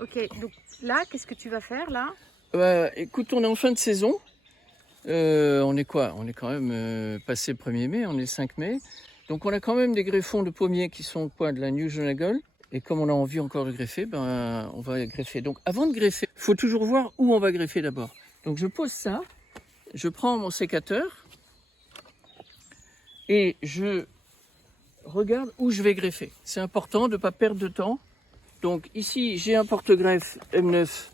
Ok, donc là, qu'est-ce que tu vas faire là? Écoute, on est en fin de saison. On est quoi? On est quand même passé le 1er mai, on est le 5 mai. Donc on a quand même des greffons de pommiers qui sont quoi, de la New Jonagold. Et comme on a envie encore de greffer, ben, on va greffer. Donc avant de greffer, il faut toujours voir où on va greffer d'abord. Donc je pose ça, je prends mon sécateur et je regarde où je vais greffer. C'est important de ne pas perdre de temps. Donc ici, j'ai un porte-greffe M9.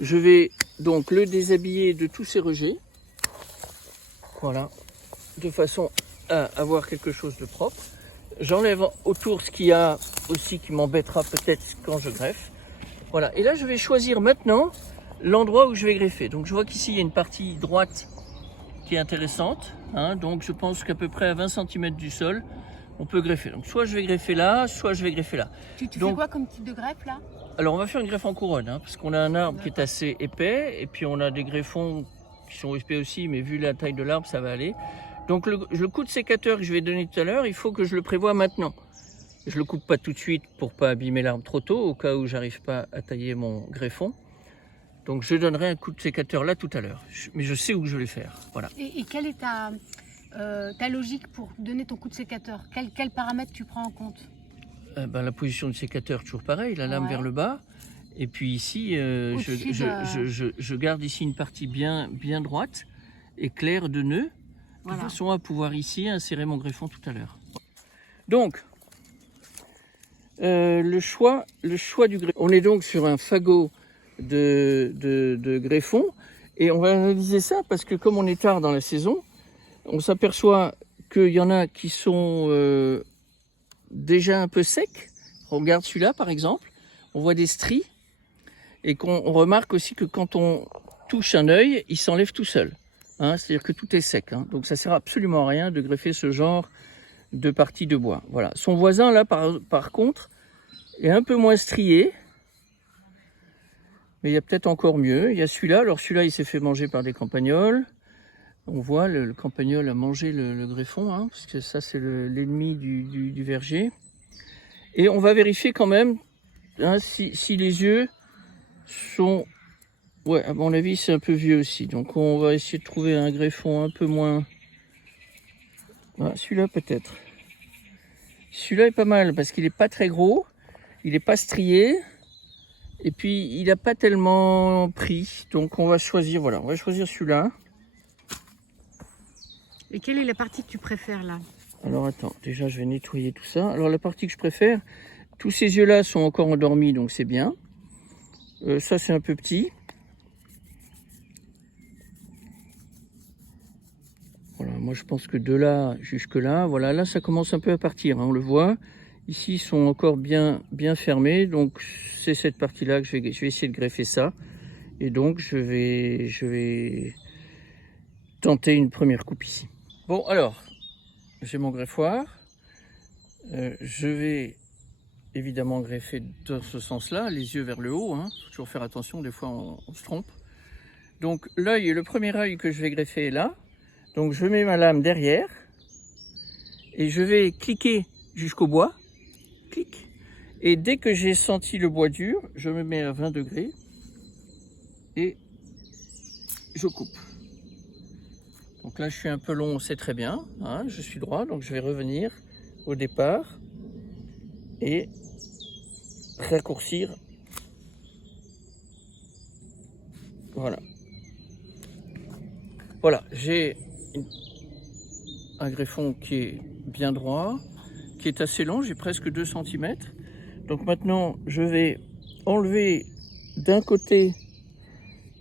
Je vais donc le déshabiller de tous ses rejets. Voilà, de façon à avoir quelque chose de propre. J'enlève autour ce qu'il y a aussi qui m'embêtera peut-être quand je greffe. Voilà, et là je vais choisir maintenant l'endroit où je vais greffer. Donc je vois qu'ici il y a une partie droite qui est intéressante. Donc je pense qu'à peu près à 20 cm du sol, on peut greffer. Donc soit je vais greffer là, soit je vais greffer là. Tu fais quoi comme type de greffe là? Alors on va faire une greffe en couronne, parce qu'on a un arbre qui est assez épais, et puis on a des greffons qui sont épais aussi, mais vu la taille de l'arbre, ça va aller. Donc le coup de sécateur que je vais donner tout à l'heure, il faut que je le prévoie maintenant. Je le coupe pas tout de suite pour pas abîmer l'arbre trop tôt, au cas où j'arrive pas à tailler mon greffon. Donc je donnerai un coup de sécateur là tout à l'heure, mais je sais où je vais le faire. Voilà. Et quelle est ta logique pour donner ton coup de sécateur? Quels paramètres tu prends en compte? La position du sécateur, toujours pareil, la lame vers le bas. Et puis ici, je garde ici une partie bien droite et claire de nœuds, de façon à pouvoir ici insérer mon greffon tout à l'heure. Donc, le choix du greffon. On est donc sur un fagot de greffon et on va analyser ça parce que comme on est tard dans la saison, on s'aperçoit qu'il y en a qui sont déjà un peu secs. On regarde celui-là par exemple, on voit des stries. Et qu'on remarque aussi que quand on touche un œil, il s'enlève tout seul. C'est-à-dire que tout est sec. Donc ça sert absolument à rien de greffer ce genre de partie de bois. Voilà. Son voisin là, par contre, est un peu moins strié. Mais il y a peut-être encore mieux. Il y a celui-là. Alors celui-là, il s'est fait manger par des campagnols. On voit le campagnol a mangé le greffon, parce que ça c'est l'ennemi du verger. Et on va vérifier quand même si les yeux sont... Ouais, à mon avis, c'est un peu vieux aussi. Donc, on va essayer de trouver un greffon un peu moins... celui-là, peut-être. Celui-là est pas mal parce qu'il n'est pas très gros. Il n'est pas strié. Et puis, il n'a pas tellement pris. Donc, on va choisir, voilà, on va choisir celui-là. Et quelle est la partie que tu préfères là? Alors, attends, déjà, je vais nettoyer tout ça. Alors, la partie que je préfère, tous ces yeux-là sont encore endormis, donc c'est bien. Ça, c'est un peu petit. Voilà, moi je pense que de là jusque là, voilà, là ça commence un peu à partir, on le voit. Ici ils sont encore bien fermés, donc c'est cette partie-là que je vais essayer de greffer ça. Et donc je vais tenter une première coupe ici. Bon alors, j'ai mon greffoir. Je vais évidemment greffer dans ce sens-là, les yeux vers le haut. Faut toujours faire attention, des fois on se trompe. Donc le premier œil que je vais greffer est là. Donc je mets ma lame derrière et je vais cliquer jusqu'au bois. Clic. Et dès que j'ai senti le bois dur, je me mets à 20 degrés et je coupe. Donc là je suis un peu long, c'est très bien, je suis droit, donc je vais revenir au départ et raccourcir. Voilà. Voilà, j'ai un greffon qui est bien droit, qui est assez long, j'ai presque 2 cm. Donc maintenant, je vais enlever d'un côté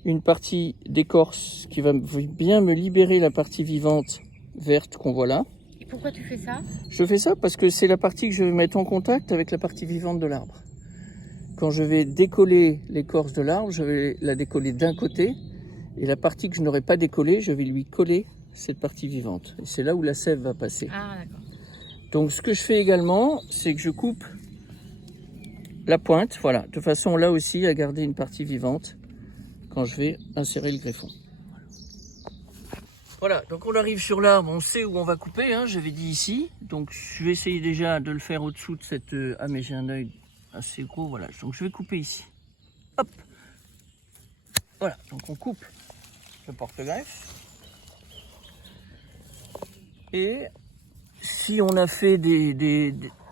une partie d'écorce qui va bien me libérer la partie vivante verte qu'on voit là. Et pourquoi tu fais ça? Je fais ça parce que c'est la partie que je vais mettre en contact avec la partie vivante de l'arbre. Quand je vais décoller l'écorce de l'arbre, je vais la décoller d'un côté, et la partie que je n'aurai pas décollée, je vais lui coller cette partie vivante. Et c'est là où la sève va passer. Ah, d'accord. Donc ce que je fais également, c'est que je coupe la pointe, voilà, de façon là aussi à garder une partie vivante quand je vais insérer le greffon. Voilà, donc on arrive sur l'arbre, on sait où on va couper, j'avais dit ici. Donc je vais essayer déjà de le faire au-dessous de cette... Ah mais j'ai un œil assez gros, voilà. Donc je vais couper ici. hop. Voilà, donc on coupe le porte-greffe. Et si on a fait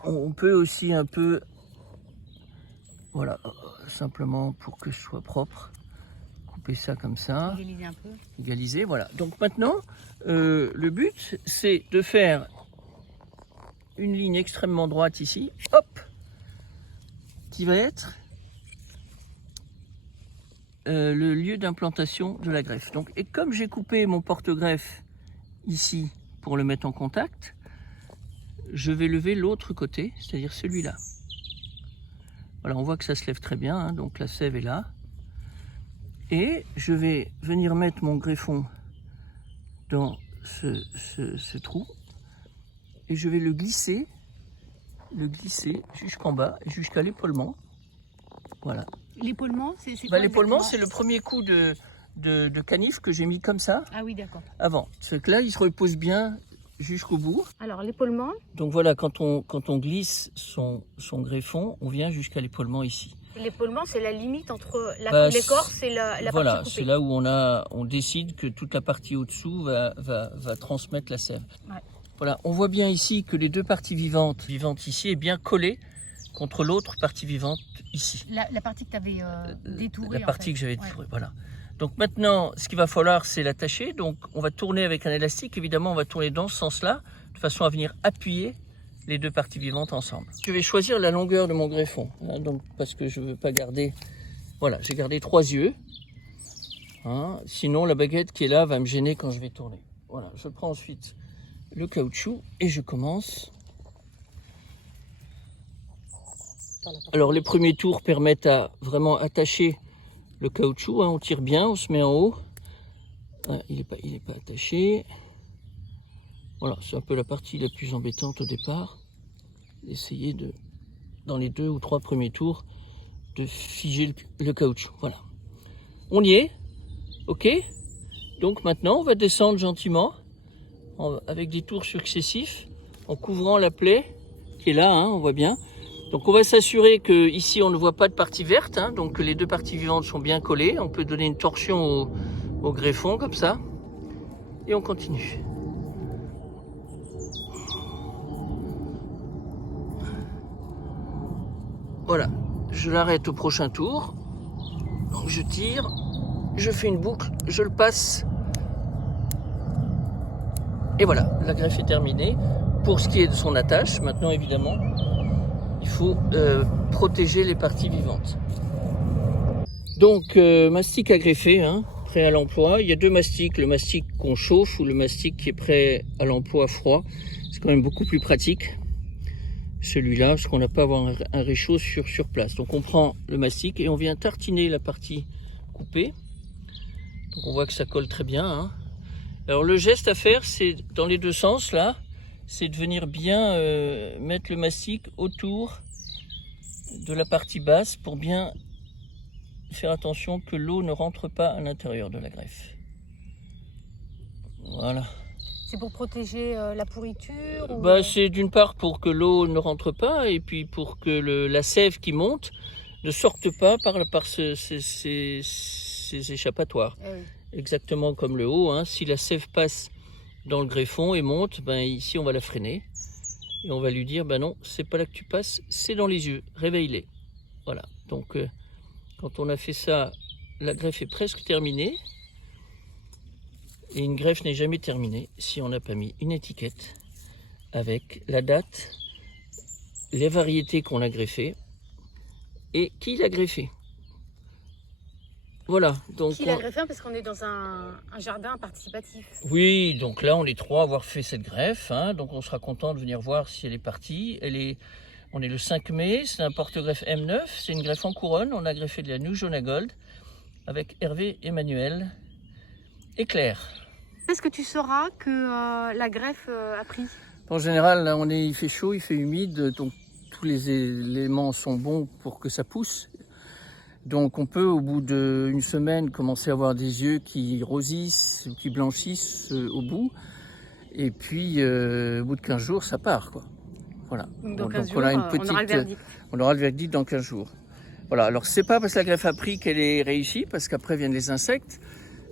on peut aussi un peu, voilà, simplement pour que ce soit propre, couper ça comme ça. Égaliser un peu. Égaliser, voilà. Donc maintenant, le but, c'est de faire une ligne extrêmement droite ici, hop, qui va être le lieu d'implantation de la greffe. Donc, et comme j'ai coupé mon porte-greffe ici pour le mettre en contact, je vais lever l'autre côté, c'est-à-dire celui-là. Voilà, on voit que ça se lève très bien, hein, donc la sève est là. Et je vais venir mettre mon greffon dans ce trou et je vais le glisser jusqu'en bas, jusqu'à l'épaulement. Voilà. L'épaulement, c'est Bah, quoi l'épaulement, exactement? c'est le premier coup de canif que j'ai mis comme ça Ah oui, d'accord. avant. Ce que là, il se repose bien jusqu'au bout. Alors, l'épaulement, Donc voilà, quand on glisse son greffon, on vient jusqu'à l'épaulement ici. l'épaulement, c'est la limite entre Bah, l'écorce et la voilà, partie c'est coupée. là où on décide que toute la partie au-dessous va transmettre la sève. Ouais. Voilà, on voit bien ici que les deux parties vivantes ici est bien collée contre l'autre partie vivante ici. La partie que tu avais détourée. La partie en fait. que j'avais Ouais. détourée, voilà. Donc maintenant, ce qu'il va falloir, c'est l'attacher. Donc on va tourner avec un élastique. Évidemment, on va tourner dans ce sens-là, de façon à venir appuyer les deux parties vivantes ensemble. Je vais choisir la longueur de mon greffon, hein, donc parce que je ne veux pas garder... Voilà, j'ai gardé 3 yeux. Hein, sinon, la baguette qui est là va me gêner quand je vais tourner. Voilà, je prends ensuite le caoutchouc et je commence. Alors les premiers tours permettent à vraiment attacher le caoutchouc, hein, on tire bien, on se met en haut. Ah, il est pas attaché. Voilà, c'est un peu la partie la plus embêtante au départ. Essayer de, dans les 2 ou 3 premiers tours, de figer le caoutchouc. Voilà. On y est. Ok. Donc maintenant, on va descendre gentiment, avec des tours successifs, en couvrant la plaie qui est là, hein, on voit bien. Donc on va s'assurer que ici on ne voit pas de partie verte, hein, donc que les deux parties vivantes sont bien collées. On peut donner une torsion au greffon comme ça. Et on continue. Voilà, je l'arrête au prochain tour. Donc je tire, je fais une boucle, je le passe. Et voilà, la greffe est terminée. Pour ce qui est de son attache, maintenant évidemment, il faut protéger les parties vivantes. Donc, mastic à greffer, hein, prêt à l'emploi. Il y a 2 mastiques, le mastic qu'on chauffe ou le mastic qui est prêt à l'emploi froid. C'est quand même beaucoup plus pratique, celui-là, parce qu'on n'a pas à avoir un réchaud sur place. Donc on prend le mastic et on vient tartiner la partie coupée. Donc on voit que ça colle très bien. Hein. Alors le geste à faire, c'est dans les 2 sens, là. C'est de venir bien mettre le mastic autour de la partie basse pour bien faire attention que l'eau ne rentre pas à l'intérieur de la greffe. Voilà. C'est pour protéger la pourriture ou... Bah, c'est d'une part pour que l'eau ne rentre pas et puis pour que la sève qui monte ne sorte pas par ces échappatoires. Eh oui. Exactement comme le haut, hein. Si la sève passe dans le greffon et monte, ben ici on va la freiner et on va lui dire ben non, c'est pas là que tu passes, c'est dans les yeux, réveille-les. Voilà, donc quand on a fait ça, la greffe est presque terminée. Et une greffe n'est jamais terminée si on n'a pas mis une étiquette avec la date, les variétés qu'on a greffées et qui l'a greffé. Voilà. Donc Qui l'a greffé parce qu'on est dans un jardin participatif. Oui, donc là on est 3 à avoir fait cette greffe. Hein, donc on sera content de venir voir si elle est partie. On est le 5 mai, c'est un porte-greffe M9, c'est une greffe en couronne. On a greffé de la New Jona Gold avec Hervé, Emmanuel et Claire. Est-ce que tu sauras que la greffe a pris? En général, là, il fait chaud, il fait humide, donc tous les éléments sont bons pour que ça pousse. Donc on peut, au bout d'une semaine, commencer à avoir des yeux qui rosissent, qui blanchissent au bout. Et puis, au bout de 15 jours, ça part, quoi. Voilà. Donc, on a une petite, on aura le verdict. on aura le verdict dans 15 jours. Voilà, alors c'est pas parce que la greffe a pris qu'elle est réussie, parce qu'après viennent les insectes,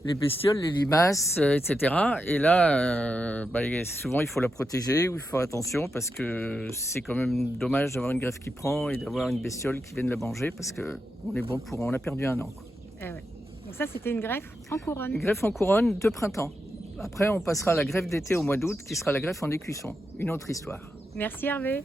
les bestioles, les limaces, etc. Et là, souvent il faut la protéger, ou il faut faire attention, parce que c'est quand même dommage d'avoir une greffe qui prend et d'avoir une bestiole qui vienne la manger, parce qu'on a perdu un an, quoi. Ouais. Donc ça, c'était une greffe en couronne. Une greffe en couronne de printemps. Après, on passera à la greffe d'été au mois d'août, qui sera la greffe en écusson. Une autre histoire. Merci Hervé.